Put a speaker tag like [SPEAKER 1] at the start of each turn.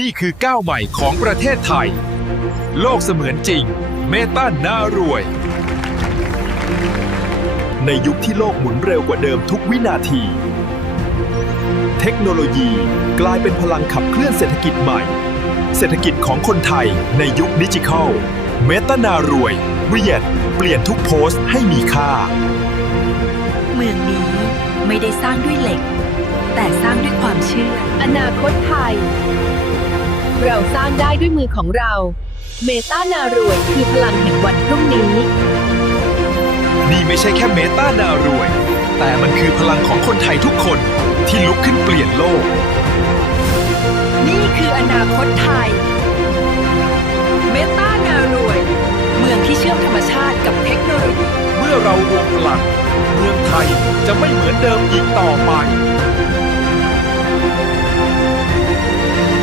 [SPEAKER 1] นี่คือก้าวใหม่ของประเทศไทย โลกเสมือนจริง เมตาน่ารวย ในยุคที่โลกหมุนเร็วกว่าเดิมทุกวินาที เทคโนโลยีกลายเป็นพลังขับเคลื่อนเศรษฐกิจใหม่ เศรษฐกิจของคนไทยในยุคดิจิทัล เมตานารวยเรียนเปลี่ยนทุกโพสต์ให้มีค่า
[SPEAKER 2] เมืองนี้ไม่ได้สร้างด้วยเหล็ก แต่สร้างด้วยความเชื่อ
[SPEAKER 3] อนาคตไทย เราสร้างได้ด้วยมือของเรา เมตานารวยคือพลังแห่งวันพรุ่งนี้
[SPEAKER 1] นี่ไม่ใช่แค่เมตานารวย แต่มันคือพลังของคนไทยทุกคนที่ลุกขึ้นเปลี่ยนโลก
[SPEAKER 2] นี่คืออนาคตไทย เมตานารวย เมืองที่เชื่อมธรรมชาติกับเทคโนโลยี
[SPEAKER 1] เมื่อเรารวมพลังเมืองไทยจะไม่เหมือนเดิมอีกต่อไป